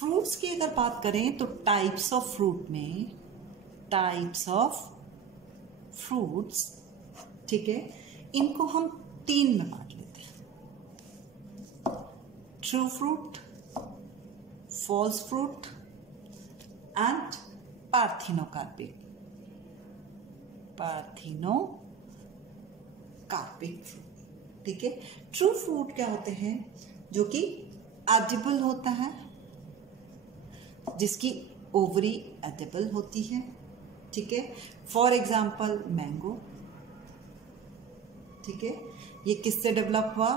Fruits की अगर बात करें तो टाइप्स ऑफ फ्रूट में टाइप्स ऑफ फ्रूट्स, ठीक है, इनको हम 3 में बांट लेते हैं, true fruit, false fruit and parthenocarpic fruit, ठीक है। ट्रू फ्रूट क्या होते हैं? जो कि एडिबल होता है, जिसकी ओवरी एडिबल होती है, ठीक है। फॉर एग्जाम्पल मैंगो, ठीक है, ये किससे डेवलप हुआ?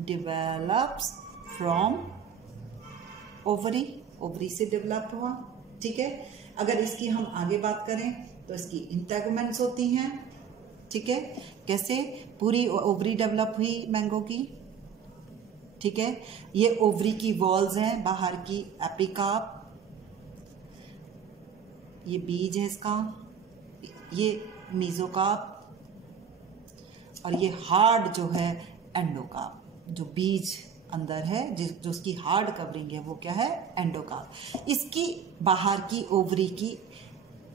डेवलप्स फ्रॉम ओवरी से डेवलप हुआ, ठीक है। अगर इसकी हम आगे बात करें तो इसकी इंटेगुमेंट्स होती हैं, ठीक है। कैसे? पूरी ओवरी डेवलप हुई मैंगो की, ठीक है। ये ओवरी की वॉल्स हैं, बाहर की एपिकार्प, ये बीज है इसका, ये मेसोकार्प, और ये हार्ड जो है एंडोकार्प, जो बीज अंदर है, जो उसकी हार्ड कवरिंग है वो क्या है? एंडोकार्प। इसकी बाहर की ओवरी की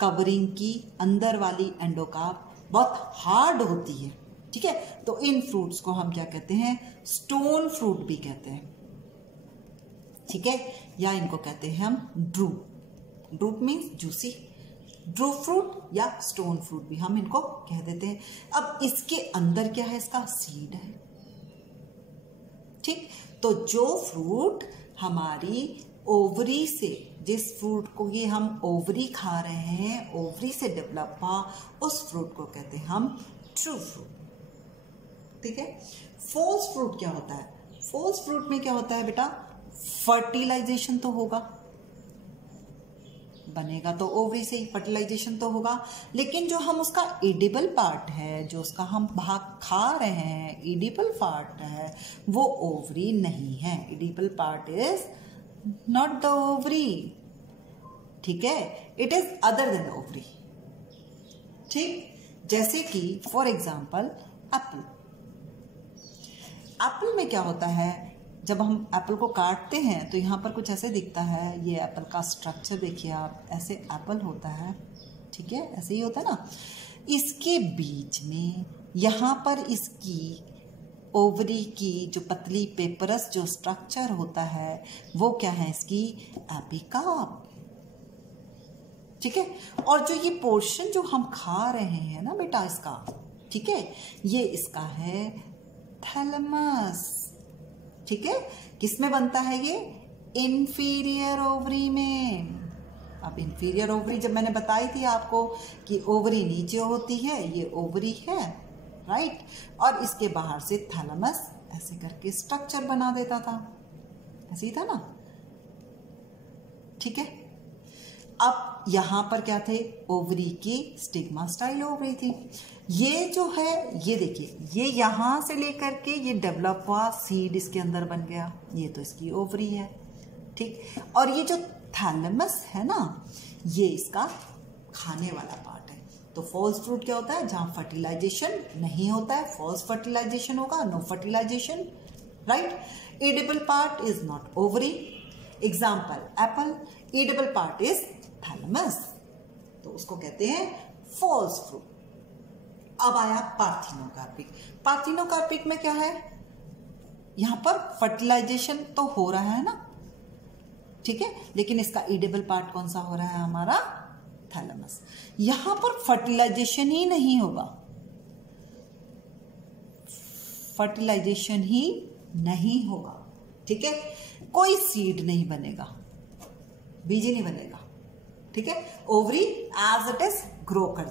कवरिंग की अंदर वाली एंडोकार्प बहुत हार्ड होती है, ठीक है। तो इन फ्रूट्स को हम क्या कहते हैं? स्टोन फ्रूट भी कहते हैं, ठीक है, या इनको कहते हैं हम drupe means juicy, drupe fruit या स्टोन फ्रूट भी हम इनको कह देते हैं। अब इसके अंदर क्या है? इसका सीड है, ठीक। तो जो फ्रूट हमारी ओवरी से, जिस फ्रूट को ये हम ओवरी खा रहे हैं, ओवरी से डेवलप हुआ, उस फ्रूट को कहते हैं हम ट्रू फ्रूट, ठीक है। फॉल्स फ्रूट क्या होता है? फॉल्स फ्रूट में क्या होता है बेटा? फर्टिलाइजेशन तो होगा, बनेगा तो ओवरी से ही, फर्टिलाइजेशन तो होगा, लेकिन जो हम उसका एडिबल पार्ट है, जो उसका हम भाग खा रहे हैं, एडिबल पार्ट है, वो ओवरी नहीं है। Edible part is not the ovary, ठीक है, it is other than ovary, ठीक। जैसे कि फॉर एग्जाम्पल एप्पल। एप्पल में क्या होता है? जब हम एप्पल को काटते हैं तो यहाँ पर कुछ ऐसे दिखता है, ये एप्पल का स्ट्रक्चर देखिए आप, ऐसे एप्पल होता है, ठीक है, ऐसे ही होता है ना। इसके बीच में यहाँ पर इसकी ओवरी की जो पतली पेपरस जो स्ट्रक्चर होता है वो क्या है? इसकी एपिकार्प, ठीक है। और जो ये पोर्शन जो हम खा रहे हैं ना बेटा इसका, ठीक है, ये इसका है थैलेमस, ठीक है। किस में बनता है ये? इंफीरियर ओवरी में। अब इंफीरियर ओवरी जब मैंने बताई थी आपको कि ओवरी नीचे होती है, ये ओवरी है, राइट, और इसके बाहर से थैलेमस ऐसे करके स्ट्रक्चर बना देता था, ऐसे ही था ना, ठीक है। अब यहां पर क्या थे? ओवरी की स्टिग्मा स्टाइल ओवरी थी। ये जो है, ये देखिए, ये यहां से लेकर के ये डेवलप हुआ, सीड इसके अंदर बन गया, ये तो इसकी ओवरी है, ठीक। और ये जो थैलेमस है ना, ये इसका खाने वाला पार्ट है। तो फॉल्स फ्रूट क्या होता है? जहां फर्टिलाइजेशन नहीं होता है, फॉल्स फर्टिलाइजेशन होगा, no fertilisation, right. Edible part is not ovary, example apple, edible part is thalamus, तो उसको कहते हैं फॉल्स फ्रूट। अब आया पार्थिनोकार्पिक। पार्थिनोकार्पिक में क्या है? यहां पर फर्टिलाइजेशन तो हो रहा है ना, ठीक है, लेकिन इसका एडिबल पार्ट कौन सा हो रहा है? हमारा थैलेमस। यहां पर फर्टिलाइजेशन ही नहीं होगा, फर्टिलाइजेशन ही नहीं होगा, ठीक है, कोई सीड नहीं बनेगा, बीज नहीं बनेगा, ठीक है। Ovary as it is grow कर